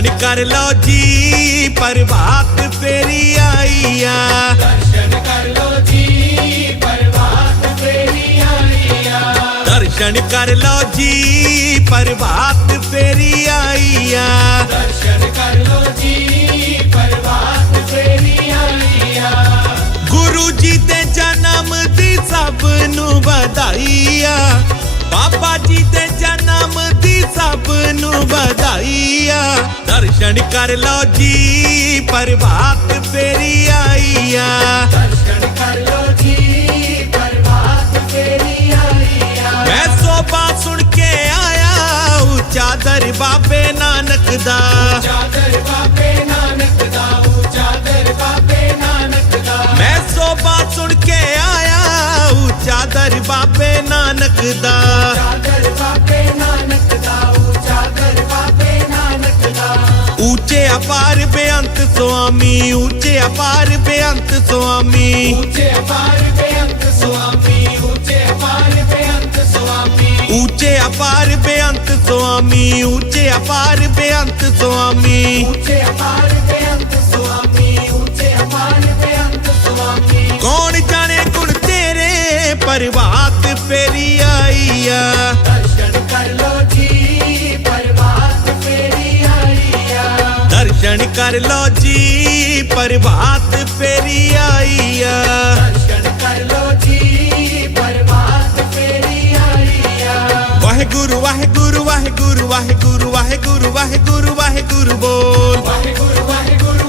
ਕਰ ਲਓ ਜੀ ਪ੍ਰਭਾਤ ਫੇਰੀ ਆਈ ਆ ਦਰਸ਼ਨ ਕਰ ਲੋ ਜੀ ਪ੍ਰਭਾਤ ਫੇਰੀ ਆਈ ਆ ਦਰਸ਼ਨ ਕਰ ਲਓ ਜੀ ਪ੍ਰਭਾਤ ਫੇਰੀ ਆਈ ਆ ਦਰਸ਼ਨ ਕਰ ਲੋ ਜੀ ਪ੍ਰਭਾਤ ਫੇਰੀ ਆਈ ਆ ਗੁਰੂ ਜੀ ਦੇ ਜਨਮ ਦੀ ਸਭ ਨੂੰ ਵਧਾਈ ਆ ਬਾਬਾ ਜੀ ਦੇ ਜਨਮ ਦੀ ਸਭ ਨੂੰ ਵਧਾਈ ਦਰਸ਼ਨ ਕਰ ਲਓ ਜੀ ਪ੍ਰਭਾਤ ਫੇਰੀ ਆਈ ਆ ਦਰਸ਼ਨ ਕਰ ਲੋ ਜੀ ਪ੍ਰਭਾਤ ਫੇਰੀ ਆਈ ਆ ਮੈਂ ਸੋਭਾ ਸੁਣ ਕੇ ਆਇਆ ਉੱਚਾ ਦਰ ਬਾਬੇ ਨਾਨਕ ਦਾ। ਚਾਦਰ ਬਾਬੇ ਨਾਨਕ ਦਾ ਉੱਚਾ ਦਰ ਬਾਬੇ ਨਾਨਕ ਦਾ। ਮੈਂ ਸੋਭਾ ਸੁਣ ਕੇ ਆਇਆ ਉੱਚਾ ਦਰ ਬਾਬੇ ਨਾਨਕ ਦਾ। ਉੱਚੇ ਅਪਾਰ ਬੇਅੰਤ ਸੁਆਮੀ ਉੱਚੇ ਅਪਾਰ ਬੇਅੰਤ ਸੁਆਮੀ। ਉੱਚੇ ਅਪਾਰ ਬੇਅੰਤ ਸੁਆਮੀ ਉੱਚੇ ਅਪਾਰ ਬੇਅੰਤ ਸੁਆਮੀ। ਉੱਚੇ ਅਪਾਰ ਬੇਅੰਤ ਸੁਆਮੀ ਉੱਚੇ ਅਪਾਰ ਬੇਅੰਤ ਸੁਆਮੀ। ਉੱਚੇ ਅਪਾਰ ਬੇਅੰਤ ਸੁਆਮੀ ਉੱਚੇ ਅਪਾਰ ਬੇਅੰਤ ਸੁਆਮੀ। ਕੌਣ ਜਾਣੇ ਗੁਣ ਤੇਰੇ ਪ੍ਰਭਾਤ ਫੇਰੀ ਆਈ ਦਰਸ਼ਨ ਕਰ ਲਓ ਜੀ ਪ੍ਰਭਾਤ ਫੇਰੀ ਆਈ ਆ ਦਰਸ਼ਨ ਕਰ ਲੋ ਜੀ ਪ੍ਰਭਾਤ ਫੇਰੀ ਆਈ ਆ ਵਾਹਿਗੁਰੂ ਵਾਹਿਗੁਰੂ ਵਾਹਿਗੁਰੂ ਵਾਹਿਗੁਰੂ ਵਾਹਿਗੁਰੂ ਵਾਹਿਗੁਰੂ ਵਾਹਿਗੁਰੂ ਬੋਲ ਵਾਹਿਗੁਰੂ ਵਾਹਿਗੁਰੂ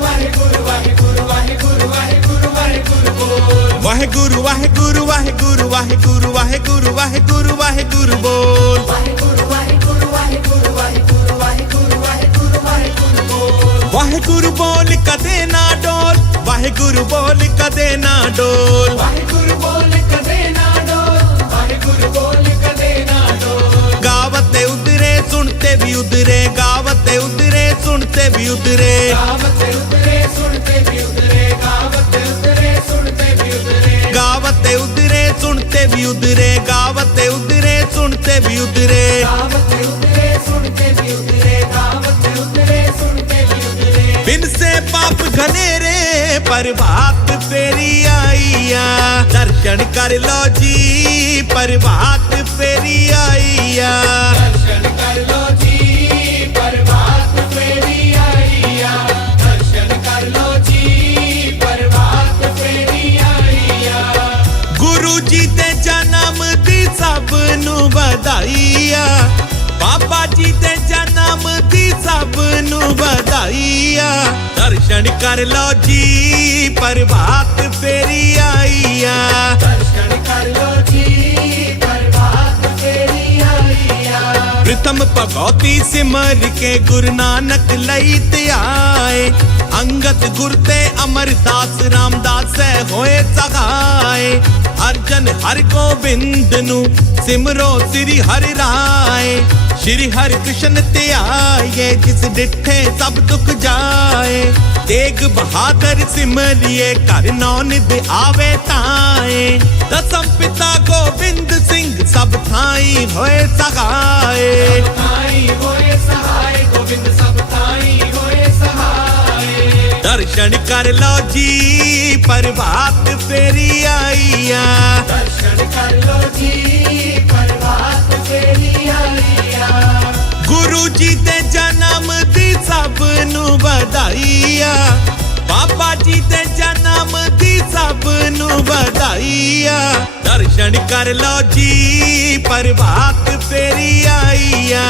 ਵਾਹਿਗੁਰੂ ਵਾਹਿਗੁਰੂ ਵਾਹਿਗੁਰੂ ਵਾਹਿਗੁਰੂ ਵਾਹਿਗੁਰੂ ਬੋਲ ਵਾਹਿਗੁਰੂ ਵਾਹਿਗੁਰੂ ਵਾਹਿਗੁਰੂ ਵਾਹਿਗੁਰੂ ਵਾਹਿਗੁਰੂ ਵਾਹਿਗੁਰੂ ਵਾਹਿਗੁਰੂ ਬੋਲ ਵਾਹਿਗੁਰੂ ਵਾਹਿਗੁਰੂ ਵਾਹਿਗੁਰੂ ਵਾਹਿਗੁਰੂ ਵਾਹਿਗੁਰੂ ਵਾਹਿਗੁਰੂ ਬੋਲ ਕਦੇ ਨਾ ਡੋਲ ਵਾਹਿਗੁਰੂ ਬੋਲ ਕਦੇ ਨਾ ਡੋਲ। ਵਾਹਿਗੁਰੂ ਬੋਲ ਕਦੇ ਨਾ ਡੋਲ ਵਾਹਿਗੁਰੂ ਬੋਲ ਕਦੇ ਨਾ ਡੋਲ। ਗਾਵਤੇ ਉਦਰੇ ਸੁਣਤੇ ਵੀ ਉਦਰੇ ਗਾਵਤੇ ਉਦਰੇ ਸੁਣਤੇ ਵੀ ਉਦਰੇ ਗਾਵਤ ਉਤਰੇ ਸੁਣਤੇ ਵੀ ਉਤਰੇ ਗਾਵਤ ਉਤਰੇ ਸੁਣਤੇ ਵੀ ਉਤਰੇ ਗਾਵਤੇ ਉਦਰੇ ਸੁਣਤੇ ਵੀ ਉਦਰੇ ਗਾਵਤੇ ਉਦਰੇ ਸੁਣਤੇ ਵੀ ਗਾਵਤ इनसे पाप घने रे पर बात फेरी आईया दर्शन कर लो जी पर बात फेरी आईया दर्शन कर लो जी पर बात फेरी आईया दर्शन कर लो जी पर बात फेरी आईया गुरु जी ते जन्म दी सब नु बधाईया ਬਾਬਾ ਜੀ ਦੇ ਜਨਮ ਦੀ ਸਭ ਨੂੰ ਵਧਾਈਆ ਦਰਸ਼ਨ ਕਰ ਲਓ ਜੀ ਪ੍ਰਭਾਤ ਫੇਰੀ ਆਈ ਆ ਦਰਸ਼ਨ ਕਰ ਲੋ ਜੀ ਪ੍ਰਭਾਤ ਫੇਰੀ ਆਈ ਆ ਪ੍ਰਥਮ ਭਗਉਤੀ ਸਿਮਰ ਕੇ ਗੁਰੂ ਨਾਨਕ ਲਈ ਧਿਆਏ। ਅੰਗਤ ਗੁਰ ਤੇ ਅਮਰਦਾਸ ਰਾਮਦਾਸ ਹੋਏ ਸਹਾਏ। ਅਰਜਨ ਹਰਿ ਗੋਬਿੰਦ ਨੂੰ ਸਿਮਰੋ ਸ੍ਰੀ ਹਰਿ ਰਾਏ। ਸ਼੍ਰੀ ਹਰਿ ਕ੍ਰਿਸ਼ਨ ਧਿਆਏ ਜਿਸ ਡਿਠੇ ਸਭ ਦੁੱਖ ਜਾਏ। ਤੇਗ ਬਹਾਦਰ ਸਿਮਰਿਏ ਘਰ ਨੌ ਨਿਧ ਆਵੇ ਤਾਏ। ਦਸਮ ਪਿਤਾ ਗੋਬਿੰਦ ਸਿੰਘ ਸਭ ਥਾਈ ਹੋਏ ਸਹਾਏ। ਥਾਈ ਹੋਏ ਸਹਾਈ ਗੋਬਿੰਦ ਸਭ ਥਾਈ ਹੋਏ ਸਹਾਈ ਦਰਸ਼ਨ ਕਰ ਲਓ ਜੀ ਪ੍ਰਭਾਤ ਫੇਰੀ ਆਈ ਆ ਦਰਸ਼ਨ ਕਰ ਲੋ ਜੀ ਪ੍ਰਭਾਤ ਫੇਰੀ ਆਈ ਆ ਗੁਰੂ ਜੀ ਦੇ ਜਨਮ ਦੀ ਸਭ ਨੂੰ ਵਧਾਈ ਆ ਬਾਬਾ ਦੇ ਜਨਮ ਦੀ ਸਭ ਨੂੰ ਵਧਾਈ ਆ। ਦਰਸ਼ਨ ਕਰ ਲਓ ਜੀ, ਪ੍ਰਭਾਤ ਫੇਰੀ ਆਈ ਆ।